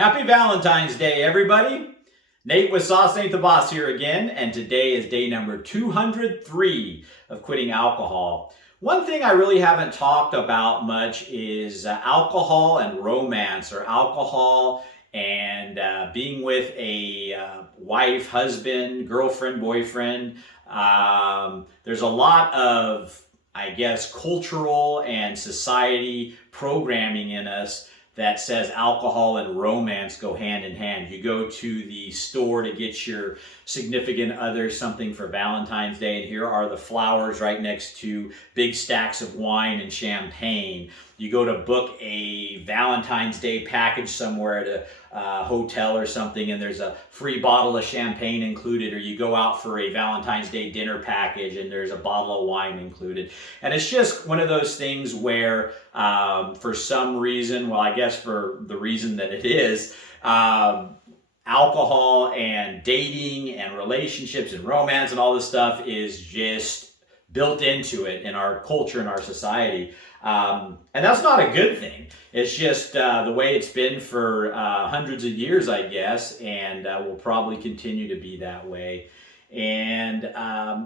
Happy Valentine's Day, everybody. Nate with Sauce Ain't the Boss here again, and today is day number 203 of quitting alcohol. One thing I really haven't talked about much is alcohol and romance, or alcohol and being with a wife, husband, girlfriend, boyfriend. There's a lot of, I guess, cultural and society programming in us that says alcohol and romance go hand in hand. You go to the store to get your significant other something for Valentine's Day, and here are the flowers right next to big stacks of wine and champagne. You go to book a Valentine's Day package somewhere at a hotel or something, and there's a free bottle of champagne included, or you go out for a Valentine's Day dinner package and there's a bottle of wine included. And it's just one of those things where for some reason, well, I guess for the reason that it is, alcohol and dating and relationships and romance and all this stuff is just built into it in our culture and our society. And that's not a good thing. It's just the way it's been for hundreds of years, I guess, and will probably continue to be that way. And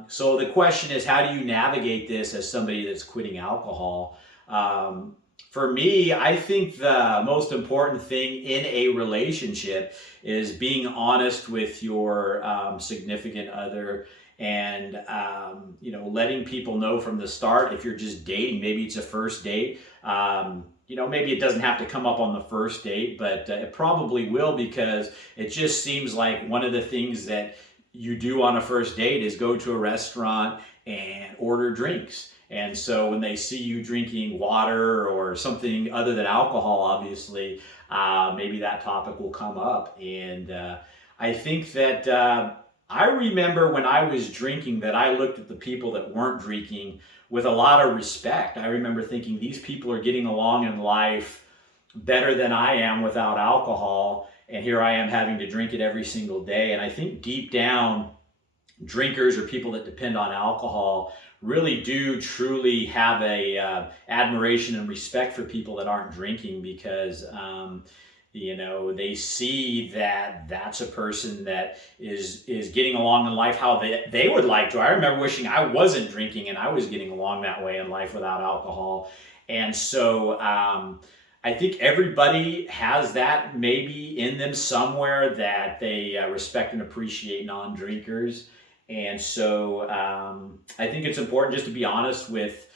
so the question is, how do you navigate this as somebody that's quitting alcohol? For me, I think the most important thing in a relationship is being honest with your significant other, and letting people know from the start. If you're just dating, maybe it's a first date, maybe it doesn't have to come up on the first date, but it probably will, because it just seems like one of the things that you do on a first date is go to a restaurant and order drinks. And so when they see you drinking water or something other than alcohol, obviously, maybe that topic will come up. And I think that I remember when I was drinking that I looked at the people that weren't drinking with a lot of respect. I remember thinking, these people are getting along in life better than I am without alcohol, and here I am having to drink it every single day. And I think deep down, drinkers or people that depend on alcohol really do truly have a admiration and respect for people that aren't drinking, because they see that that's a person that is getting along in life how they would like to. I remember wishing I wasn't drinking and I was getting along that way in life without alcohol. And so I think everybody has that maybe in them somewhere, that they respect and appreciate non-drinkers. And so I think it's important just to be honest with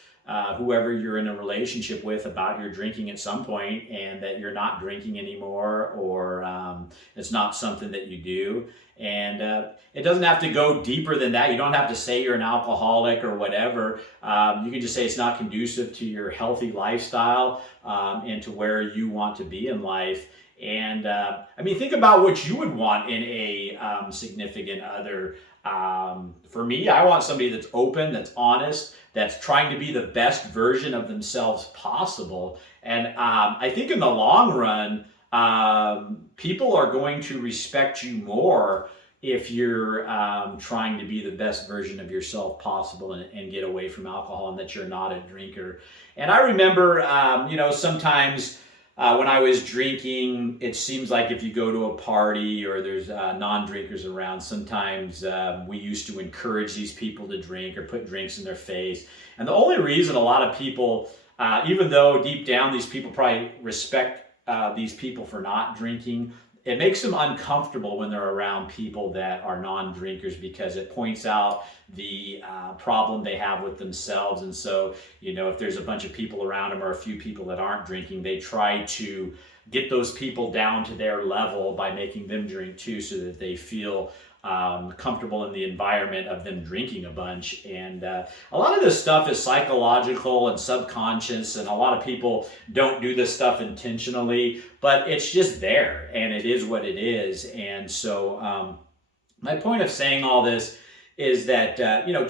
whoever you're in a relationship with about your drinking at some point, and that you're not drinking anymore, or it's not something that you do. And it doesn't have to go deeper than that. You don't have to say you're an alcoholic or whatever. You can just say it's not conducive to your healthy lifestyle and to where you want to be in life. And think about what you would want in a significant other. For me, I want somebody that's open, that's honest, that's trying to be the best version of themselves possible. And I think in the long run, people are going to respect you more if you're trying to be the best version of yourself possible, and get away from alcohol, and that you're not a drinker. And I remember, sometimes when I was drinking, it seems like if you go to a party or there's non-drinkers around, sometimes we used to encourage these people to drink or put drinks in their face. And the only reason a lot of people, even though deep down these people probably respect these people for not drinking, it makes them uncomfortable when they're around people that are non-drinkers, because it points out the problem they have with themselves. And so, if there's a bunch of people around them or a few people that aren't drinking, they try to get those people down to their level by making them drink too, so that they feel comfortable in the environment of them drinking a bunch. And a lot of this stuff is psychological and subconscious, and a lot of people don't do this stuff intentionally, but it's just there, and it is what it is. And so my point of saying all this is that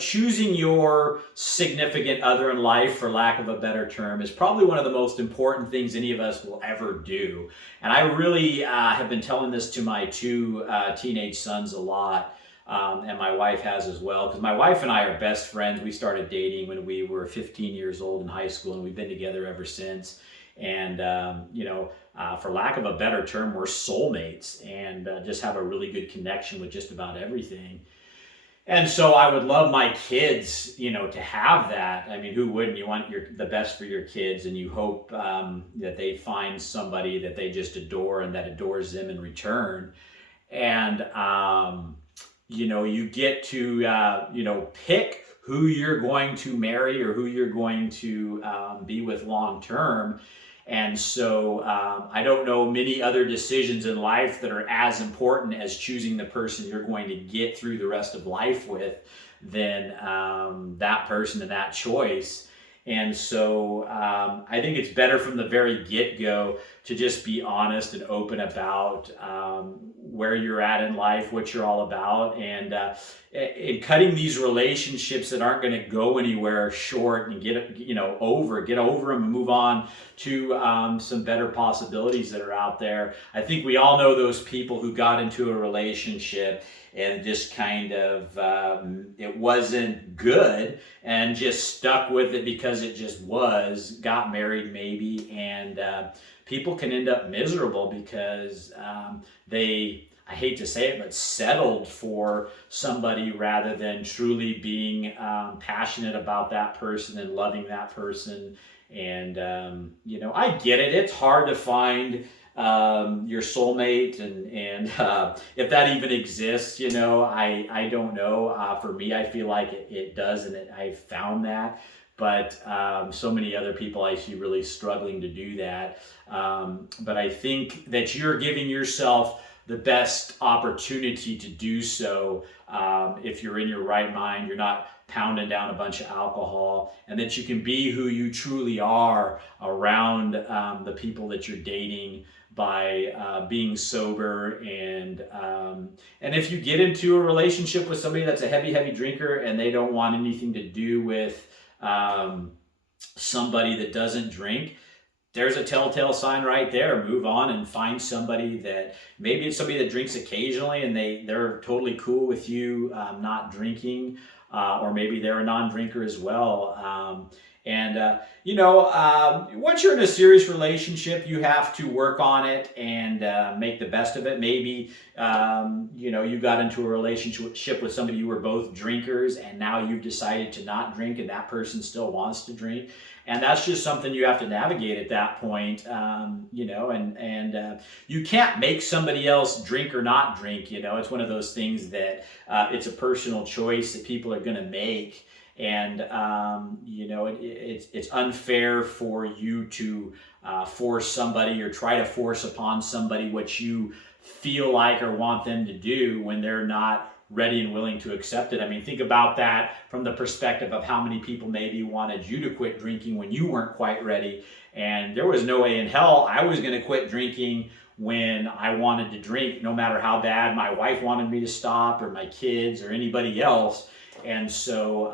choosing your significant other in life, for lack of a better term, is probably one of the most important things any of us will ever do. And I really have been telling this to my two teenage sons a lot, and my wife has as well, because my wife and I are best friends. We started dating when we were 15 years old in high school, and we've been together ever since. and for lack of a better term, we're soulmates, and just have a really good connection with just about everything. And so I would love my kids, to have that. I mean, who wouldn't? You want the best for your kids, and you hope that they find somebody that they just adore and that adores them in return. And you get to pick who you're going to marry or who you're going to be with long term. And so I don't know many other decisions in life that are as important as choosing the person you're going to get through the rest of life with than that person and that choice. And so I think it's better from the very get-go to just be honest and open about where you're at in life, what you're all about, and in cutting these relationships that aren't going to go anywhere short, and get over them and move on to some better possibilities that are out there. I think we all know those people who got into a relationship and just kind of it wasn't good and just stuck with it because it just got married maybe, and people can end up miserable because I hate to say it, but settled for somebody rather than truly being passionate about that person and loving that person. And I get it. It's hard to find your soulmate, and if that even exists, I don't know. For me, I feel like it does, and I found that. But so many other people I see really struggling to do that. But I think that you're giving yourself the best opportunity to do so if you're in your right mind, you're not pounding down a bunch of alcohol, and that you can be who you truly are around the people that you're dating by being sober. And if you get into a relationship with somebody that's a heavy drinker and they don't want anything to do with somebody that doesn't drink, there's a telltale sign right there. Move on and find somebody that, maybe it's somebody that drinks occasionally and they're totally cool with you not drinking, or maybe they're a non-drinker as well. Once you're in a serious relationship, you have to work on it and make the best of it. Maybe, you got into a relationship with somebody, you were both drinkers, and now you've decided to not drink and that person still wants to drink. And that's just something you have to navigate at that point, and you can't make somebody else drink or not drink. It's one of those things that it's a personal choice that people are going to make. And it's unfair for you to force somebody or try to force upon somebody what you feel like or want them to do when they're not ready and willing to accept it. I mean, think about that from the perspective of how many people maybe wanted you to quit drinking when you weren't quite ready. And there was no way in hell I was going to quit drinking when I wanted to drink, no matter how bad my wife wanted me to stop, or my kids, or anybody else. And so,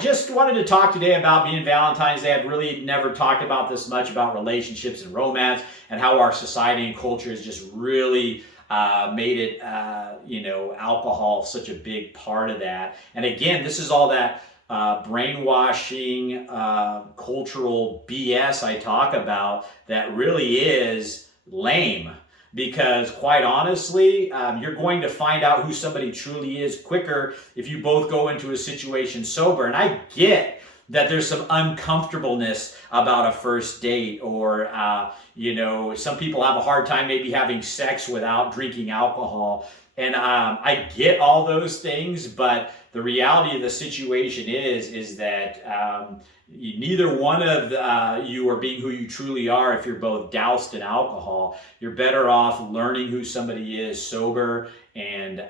just wanted to talk today about being Valentine's Day. I've really never talked about this much, about relationships and romance, and how our society and culture has just really made it, alcohol such a big part of that. And again, this is all that brainwashing, cultural BS I talk about that really is lame. Because quite honestly, you're going to find out who somebody truly is quicker if you both go into a situation sober. And I get that there's some uncomfortableness about a first date, or, some people have a hard time maybe having sex without drinking alcohol. And I get all those things, but the reality of the situation is that neither one of you are being who you truly are if you're both doused in alcohol. You're better off learning who somebody is sober, and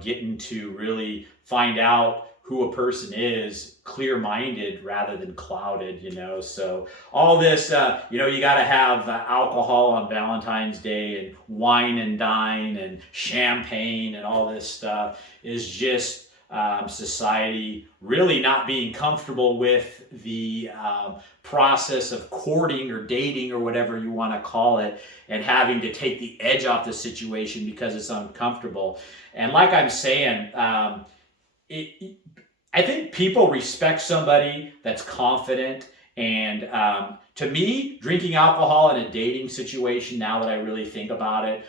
getting to really find out who a person is clear-minded rather than clouded. So all this, you got to have alcohol on Valentine's Day, and wine and dine and champagne and all this stuff is just society really not being comfortable with the process of courting or dating or whatever you want to call it, and having to take the edge off the situation because it's uncomfortable. And like I'm saying, I think people respect somebody that's confident and To me, drinking alcohol in a dating situation, now that I really think about it,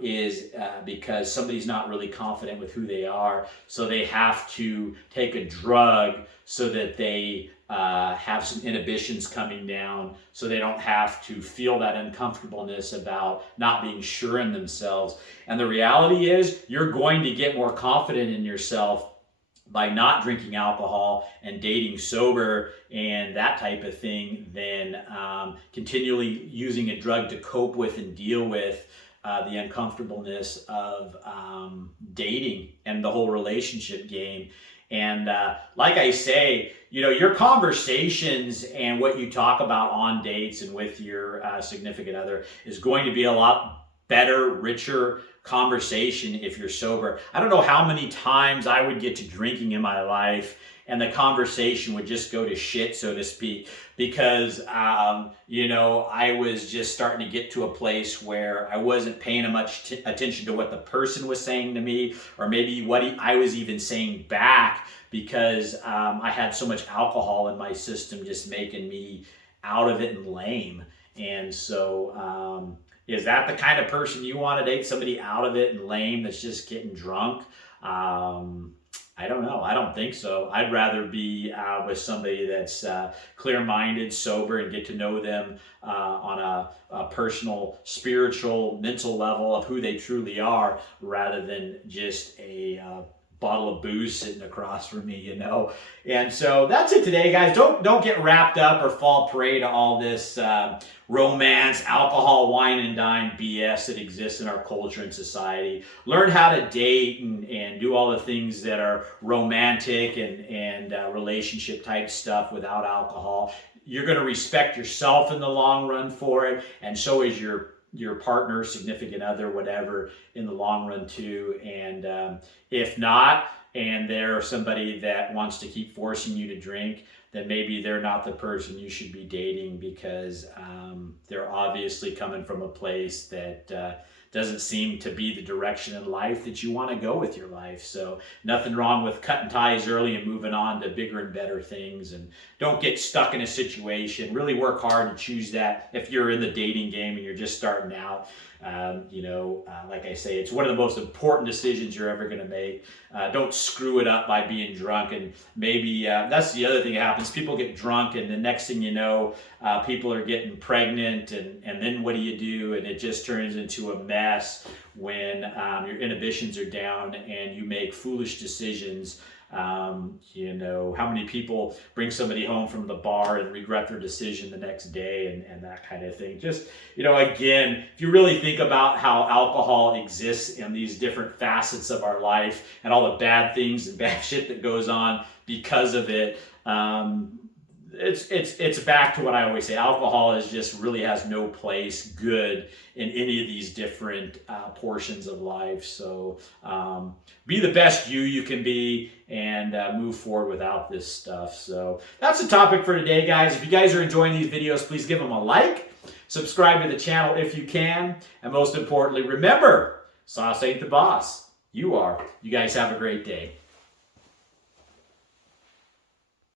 is because somebody's not really confident with who they are. So they have to take a drug so that they have some inhibitions coming down, so they don't have to feel that uncomfortableness about not being sure in themselves. And the reality is, you're going to get more confident in yourself by not drinking alcohol and dating sober and that type of thing than continually using a drug to cope with and deal with the uncomfortableness of dating and the whole relationship game. And like I say, your conversations and what you talk about on dates and with your significant other is going to be a lot better, richer conversation if you're sober. I don't know how many times I would get to drinking in my life and the conversation would just go to shit, so to speak, because I was just starting to get to a place where I wasn't paying much attention to what the person was saying to me, or maybe what I was even saying back, because I had so much alcohol in my system, just making me out of it and lame. And so is that the kind of person you want to date? Somebody out of it and lame that's just getting drunk? I don't know. I don't think so. I'd rather be with somebody that's clear-minded, sober, and get to know them on a personal, spiritual, mental level of who they truly are, rather than just a bottle of booze sitting across from me, And so that's it today, guys. Don't get wrapped up or fall prey to all this romance, alcohol, wine and dine BS that exists in our culture and society. Learn how to date and do all the things that are romantic and relationship type stuff without alcohol. You're going to respect yourself in the long run for it, and so is your partner, significant other, whatever, in the long run too. And if not, and they're somebody that wants to keep forcing you to drink, then maybe they're not the person you should be dating, because they're obviously coming from a place that doesn't seem to be the direction in life that you want to go with your life. So nothing wrong with cutting ties early and moving on to bigger and better things. And don't get stuck in a situation. Really work hard to choose that if you're in the dating game and you're just starting out. Like I say, it's one of the most important decisions you're ever going to make. Don't screw it up by being drunk. And maybe that's the other thing that happens. People get drunk, and the next thing you know, people are getting pregnant, and then what do? And it just turns into a mess when your inhibitions are down and you make foolish decisions. How many people bring somebody home from the bar and regret their decision the next day and that kind of thing. Just, again, if you really think about how alcohol exists in these different facets of our life and all the bad things and bad shit that goes on because of it, it's back to what I always say. Alcohol really has no place good in any of these different portions of life. So be the best you can be, and move forward without this stuff. So that's the topic for today, guys. If you guys are enjoying these videos, please give them a like, subscribe to the channel if you can, and most importantly, remember, sauce ain't the boss. You are. You guys have a great day.